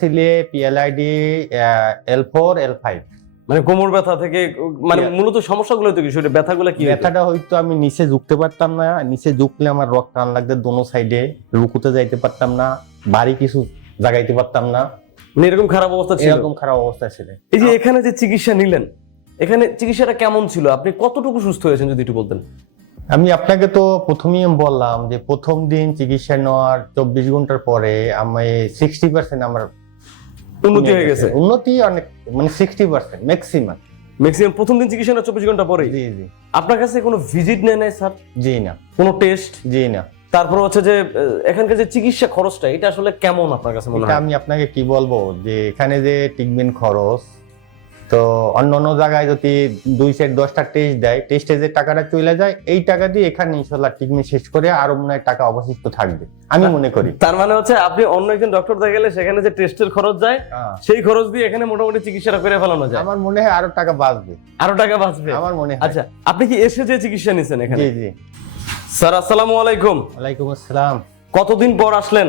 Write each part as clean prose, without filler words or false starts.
ছেলে PLID L4 L5। মানে কোমর ব্যথা থেকে মানে মূলত সমস্যাগুলো তো কি শরীরে ব্যথাগুলো কি হতো? ব্যথাটা হয়তো আমি নিচে ঝুঁকতে পারতাম না, নিচে ঝুঁকলে আমার রক্ত টান লাগতো দোনো সাইডে, রুকুতে যাইতে পারতাম না, বাড়ি কিছু জাগাইতে পারতাম না, মানে এরকম খারাপ অবস্থা ছিল। এরকম খারাপ অবস্থা ছিল। এই যে এখানে যে চিকিৎসা নিলেন, এখানে চিকিৎসাটা কেমন ছিল? আপনি কতটুকু সুস্থ হয়েছেন যদি একটু বলতেন। আমি আপনাকে তো প্রথমেই বললাম যে প্রথম দিন চিকিৎসা নেওয়ার 24 ঘন্টার পরে আমি 60% আমার উন্নতি হয়ে গেছে। উন্নতি অনেক, মানে 60% ম্যাক্সিমাম। প্রথম দিন চিকিৎসা না 24 ঘন্টা পরে? জি জি। আপনার কাছে কোনো ভিজিট নেয় নাই স্যার? জি না। কোনো টেস্ট? জি না। তারপর হচ্ছে যে এখানকার যে চিকিৎসা খরচটা এটা আসলে কেমন আপনার কাছে মনে এটা হয়? আমি আপনাকে কি বলবো যে এখানে যে ট্রিটমেন্ট খরচ, তো অন্য জায়গায় যদি 2-10টা টেস্ট দেয়, টেস্টে যে টাকাটা চলে যায়, এই টাকা দিয়ে এখানে ইনশাল্লাহ ট্রিটমেন্ট শেষ করে আরো মনে হয় টাকা অবশিষ্ট থাকবে আমি মনে করি। তার মানে হচ্ছে আপনি অন্য একজন ডক্টর দেখালে সেখানে যে টেস্টের খরচ যায় সেই খরচ দিয়ে এখানে মোটামুটি চিকিৎসাটা করে ফেলানো যায়। আমার মনে হয় আরো টাকা বাঁচবে। আরো টাকা বাঁচবে আমার মনে হয়। আচ্ছা, আপনি কি এসে যে চিকিৎসা নিছেন এখানে? জি জি। স্যার আসসালামু আলাইকুম। ওয়ালাইকুম আসসালাম। কতদিন পর আসলেন?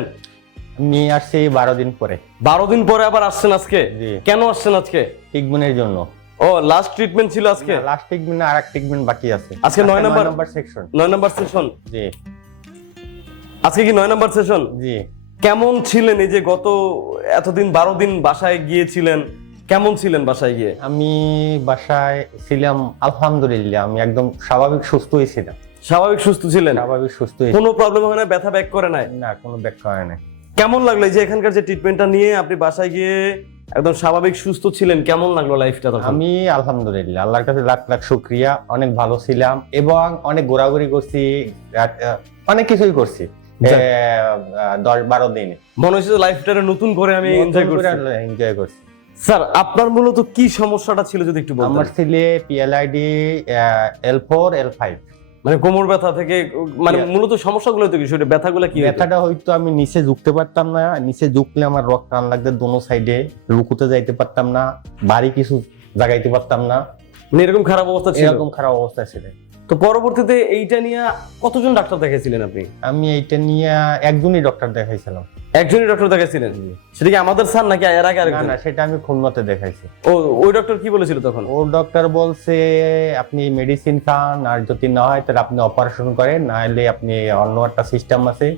নিয়ে আসছি 12 দিন পরে। 12 দিন পরে আবার আসছেন আজকে? জি। কেন আসছেন আজকে? ট্রিটমেন্টের জন্য। ও লাস্ট ট্রিটমেন্ট ছিল আজকে? লাস্ট ট্রিটমেন্ট না, আরেক ট্রিটমেন্ট বাকি আছে। আজকে 9 নাম্বার সেকশন। 9 number session. জি। আজকে কি 9 নাম্বার সেশন? জি। কেমন ছিলেন এই যে গত এতদিন 12 দিন বাসায় গিয়েছিলেন, কেমন ছিলেন বাসায় গিয়ে? আমি বাসায় ছিলাম আলহামদুলিল্লাহ, আমি একদম স্বাভাবিক সুস্থই ছিলাম। স্বাভাবিক সুস্থ ছিলেন? স্বাভাবিক সুস্থই। কোনো প্রবলেম হয় না? ব্যথা ব্যাক করে নাই? না, কোনো ব্যাক করে নাই। কেমন লাগলো এই যে এখানকার যে ট্রিটমেন্টটা নিয়ে আপনি বাসায় গিয়ে একদম স্বাভাবিক সুস্থ ছিলেন, কেমন লাগলো লাইফটা তখন? আমি আলহামদুলিল্লাহ আল্লাহর কাছে লাখ লাখ শুকরিয়া, অনেক ভালো ছিলাম এবং অনেক ঘোরাঘুরি করছি, অনেক কিছুই করছি 10-12 দিনে। মনে হচ্ছে লাইফটা নতুন করে আমি এনজয় করছি। স্যার আপনার মূলত কি সমস্যাটা ছিল যদি একটু বলতেন? আমার ছেলে পিএলআইডি L4 L5। মানে কোমর ব্যথা থেকে মানে মূলত সমস্যাগুলো তো কি শরীরে ব্যথাগুলো কি হতো? ব্যথাটা হয়তো আমি নিচে ঝুঁকতে পারতাম না, নিচে ঝুঁকলে আমার রক্ত টান লাগতো দোনো সাইডে, রুকুতে যাইতে পারতাম না, বাড়ি কিছু জাগাইতে পারতাম না, মানে এরকম খারাপ অবস্থা ছিল। এরকম খারাপ অবস্থা ছিল। তো পরবর্তীতে এইটা নিয়ে কতজন ডাক্তার দেখাইছিলেন আপনি? আমি এইটা নিয়ে একজনই ডক্টর দেখাইছিলাম। একজনই ডক্টর দেখাইছিলেন? সেটা কি আমাদের স্যার নাকি এর আগে না আরেকজন? না, সেটা আমি খুলনাতে দেখাইছি। ও ওই ডক্টর কি বলেছিল তখন? ও ডক্টর বলছে আপনি মেডিসিন খান, আর যদি না হয় তাহলে আপনি অপারেশন করেন, না হলে আপনি অন্য একটা সিস্টেম আছে,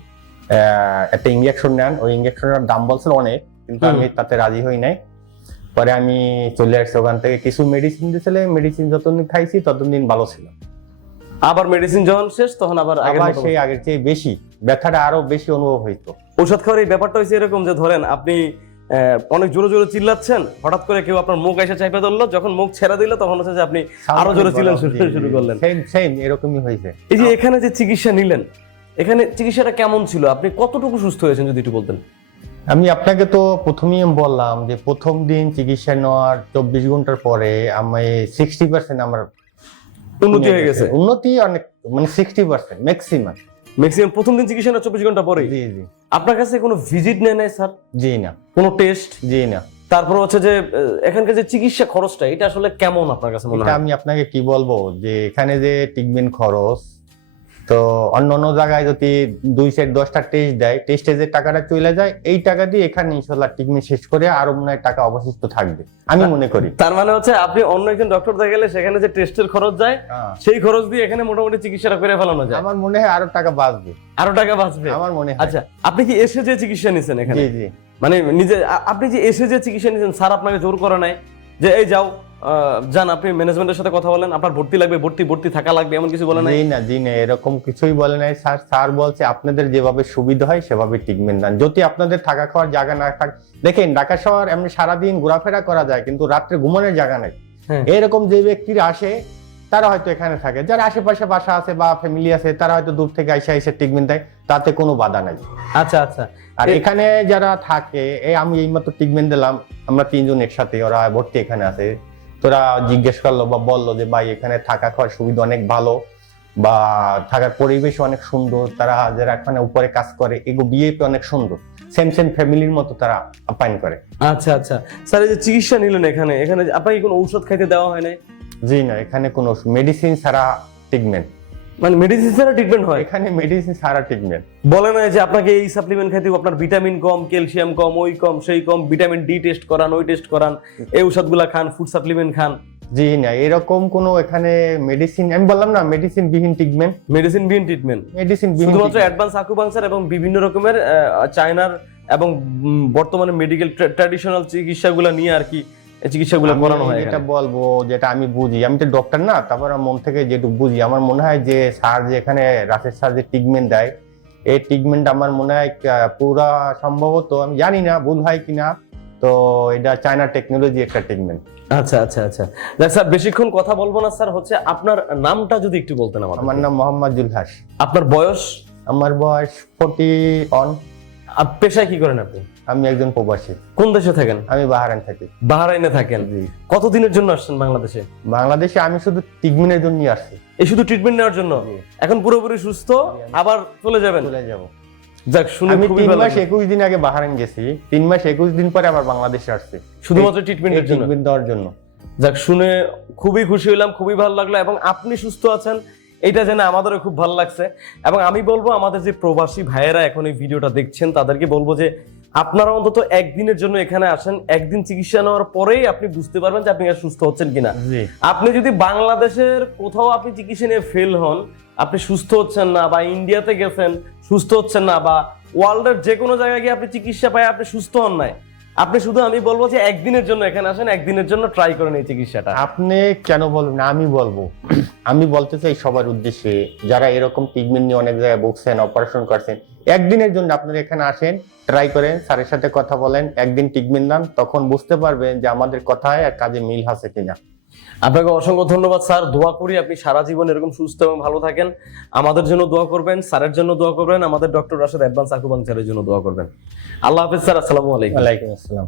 একটা ইনজেকশন নেন। ওই ইনজেকশনের দাম বলছিল অনেক, কিন্তু আমি তাতে রাজি হই নাই। পরে আমি চলে আসছি ওখান থেকে, কিছু মেডিসিন দিয়েছিল, মেডিসিন যতদিন খাইছি ততদিন ভালো ছিল। আবার মেডিসিন যখন শেষ তখন আবার সেই আগের চেয়ে বেশি ব্যথাটা আরো বেশি অনুভব হইতো। ঔষধ খাওয়ার এই ব্যাপারটা হয়েছে এরকম যে ধরেন আপনি অনেক জোরে জোরে চিল্লাচ্ছেন, হঠাৎ করে কেউ আপনার মুখ এসে চাইপে ধরলো, যখন মুখ ছেড়ে দিল তখন হচ্ছে যে আপনি আরো জোরে চিল্লানো শুরু করলেন। সেম এরকমই হয়েছে। এই যে এখানে যে চিকিৎসা নিলেন, এখানে চিকিৎসাটা কেমন ছিল? আপনি কতটুকু সুস্থ হয়েছেন যদি একটু বলতেন। আমি আপনাকে তো প্রথমেই বললাম যে প্রথম দিন চিকিৎসা নেওয়ার 24 ঘন্টার পরে আমি 60% আমার উন্নতি হয়ে গেছে। উন্নতি অনেক, মানে 60% ম্যাক্সিমাম। প্রথম দিন চিকিৎসা না 24 ঘন্টা পরে? জি জি। আপনার কাছে কোনো ভিজিট নেয় নাই স্যার? জি না। কোনো টেস্ট? জি না। তারপর হচ্ছে যে এখানকার যে চিকিৎসা খরচটা এটা আসলে কেমন আপনার কাছে মনে হয়? এটা আমি আপনাকে কি বলবো যে এখানে যে ট্রিটমেন্ট খরচ, তো অন্য জায়গায় যদি 2-10টা টেস্ট দেয়, টেস্টে যে টাকাটা চলে যায়, এই টাকা দিয়ে এখানে ইনশাল্লাহ ট্রিটমেন্ট শেষ করে আরো মনে হয় টাকা অবশিষ্ট থাকবে আমি মনে করি। তার মানে হচ্ছে আপনি অন্য একজন ডক্টর দেখালে সেখানে যে টেস্টের খরচ যায় সেই খরচ দিয়ে এখানে মোটামুটি চিকিৎসাটা করে ফেলানো যায়। আমার মনে হয় আরো টাকা বাঁচবে। আরো টাকা বাঁচবে আমার মনে হয়। আচ্ছা, আপনি কি এসে যে চিকিৎসা নিছেন এখানে? জি জি। মানে নিজে আপনি যে এসে যে চিকিৎসা নিছেন, স্যার আপনাকে জোর করে নাই যে এই যাও যান আপনি ম্যানেজমেন্টের সাথে কথা বলেন, আপনার ভর্তি লাগবে, ভর্তি থাকা লাগবে, এমন কিছু বলে নাই? জি না, এরকম কিছুই বলে নাই স্যার। স্যার বলছে আপনাদের যেভাবে সুবিধা হয় সেভাবে ট্রিটমেন্ট দেন। যদি আপনাদের থাকা খাওয়ার জায়গা না থাকে, দেখেন ঢাকা শহর এমনি সারাদিন ঘোরাফেরা করা যায়, কিন্তু রাত্রে ঘুমানোর জায়গা নাই। এরকম যে ব্যক্তিরা আসে তারা হয়তো এখানে থাকে, যারা আশেপাশে বাসা আছে বা ফ্যামিলি আছে তারা হয়তো দূর থেকে এসে ট্রিটমেন্ট দেয়, তাতে কোনো বাধা নাই। আচ্ছা আচ্ছা। আর এখানে যারা থাকে, আমি এইমাত্র ট্রিটমেন্ট দিলাম, আমরা 3 জন একসাথে, ওরা ভর্তি এখানে আছে। তোরা জিজ্ঞেস করলো বা বললো যে ভাই এখানে থাকা খাওয়ার সুবিধা অনেক ভালো, বা থাকার পরিবেশ অনেক সুন্দর, তারা যারা এখানে উপরে কাজ করে এগুলো বিএপি অনেক সুন্দর, সেম ফ্যামিলির মতো তারা আপ্যায়ন করে। আচ্ছা আচ্ছা। স্যার এই যে চিকিৎসা নিলেন এখানে আপনাকে কোনো ঔষধ খাইতে দেওয়া হয় নাই? জি না, এখানে কোনো মেডিসিন ছাড়া ট্রিটমেন্ট। মানে মেডিসিন ছাড়া ট্রিটমেন্ট হয়? এখানে মেডিসিন ছাড়া ট্রিটমেন্ট। বলে না যে আপনাকে এই সাপ্লিমেন্ট খাইতে হবে, আপনার ভিটামিন কম, ক্যালসিয়াম কম, ওই কম সেই কম, ভিটামিন ডি টেস্ট করান, ওই টেস্ট করান, এই ওষুধগুলা খান, ফুড সাপ্লিমেন্ট খান? জি না, এরকম কোনো এখানে মেডিসিন, আমি বললাম না মেডিসিন বিহীন ট্রিটমেন্ট। মেডিসিন বিহীন ট্রিটমেন্ট, মেডিসিন বিহীন শুধুমাত্র অ্যাডভান্স আকুপাংচার এবং বিভিন্ন রকমের চায়নার এবং বর্তমানে মেডিকেল ট্র্যাডিশনাল চিকিৎসাগুলো নিয়ে আর কি চিকিৎসাগুলো করানো হয়। যেটা বলবো, যেটা আমি বুঝি, আমি তো ডক্টর না, তারপর আমার মন থেকে যেটুকু বুঝি, আমার মনে হয় যে স্যার যে এখানে রাশেদ স্যার যে ট্রিটমেন্ট দেয়, এই ট্রিটমেন্ট আমার মনে হয় পুরা সম্ভবত, আমি জানি না ভুল হয় কিনা, তো এটা চায়না টেকনোলজি একটা ট্রিটমেন্ট। আচ্ছা আচ্ছা আচ্ছা, দেখ স্যার বেশিক্ষণ কথা বলবো না স্যার, হচ্ছে আপনার নামটা যদি একটু বলতেন আমাদের। আমার নাম মোহাম্মদ জুলহাস। আপনার বয়স? আমার বয়স 41। পেশায় কি করেন আপনি? আমি একজন প্রবাসী। কোন দেশে থাকেন? আমি বাহারাইন থাকি। বাহরাইনে থাকেন। কতদিনের জন্য আসছেন বাংলাদেশে? বাংলাদেশে আমি শুধু ট্রিটমেন্টের জন্য আসছি। এই শুধু ট্রিটমেন্ট নেওয়ার জন্য? এখন পুরোপুরি সুস্থ, আবার চলে যাবেন? চলে যাব। যাক, শুনে আমি খুবই 3 ভালো মাস লাগলো। 21 দিন আগে বাহারাইন গেছি, 3 মাস 21 দিন পরে আবার বাংলাদেশে আসছি শুধুমাত্র ট্রিটমেন্টের জন্য? ট্রিটমেন্ট দেওয়ার জন্য। যাক, শুনে খুবই খুশি হলাম, খুবই ভালো লাগলো, এবং আপনি সুস্থ আছেন এটা জেনে আমাদেরও খুব ভালো লাগছে। এবং আমি বলবো আমাদের যে প্রবাসী ভাইয়েরা এখন এই ভিডিওটা দেখছেন তাদেরকে বলবো যে আপনারা অন্তত একদিনের জন্য এখানে আসেন, একদিন চিকিৎসা নেওয়ার পরেই আপনি বুঝতে পারবেন যে আপনি সুস্থ হচ্ছেন কিনা। আপনি যদি বাংলাদেশের কোথাও আপনি চিকিৎসা নিয়ে ফেল হন, আপনি সুস্থ হচ্ছেন না, বা ইন্ডিয়াতে গেছেন সুস্থ হচ্ছেন না, বা ওয়ার্ল্ডের যে কোনো জায়গায় গিয়ে আপনি চিকিৎসা পায় আপনি সুস্থ হন নাই, আপনি শুধু, আমি বলবো যে একদিনের জন্য এখানে আসেন, একদিনের জন্য ট্রাই করেন এই চিকিৎসাটা। আপনি কেন বলবেন না, আমি বলবো। আমি বলতে চাই সবার উদ্দেশ্যে, যারা এরকম ট্রিটমেন্ট নিয়ে অনেক জায়গায় ভুগছেন, অপারেশন করছেন, একদিনের জন্য আপনারা এখানে আসেন, ট্রাই করেন, স্যারের সাথে কথা বলেন, একদিন ট্রিটমেন্ট দেন, তখন বুঝতে পারবেন যে আমাদের কথায় আর কাজে মিল আছে কিনা। আপনাকে অসংখ্য ধন্যবাদ স্যার, দোয়া করি আপনি সারা জীবন এরকম সুস্থ এবং ভালো থাকেন। আমাদের জন্য দোয়া করবেন, স্যারের জন্য দোয়া করবেন, আমাদের ডক্টর রাশেদ অ্যাডভান্স আকুপাংচারের জন্য দোয়া করবেন। আল্লাহ হাফেজ স্যার, আসসালামু আলাইকুম। ওয়ালাইকুম আসসালাম।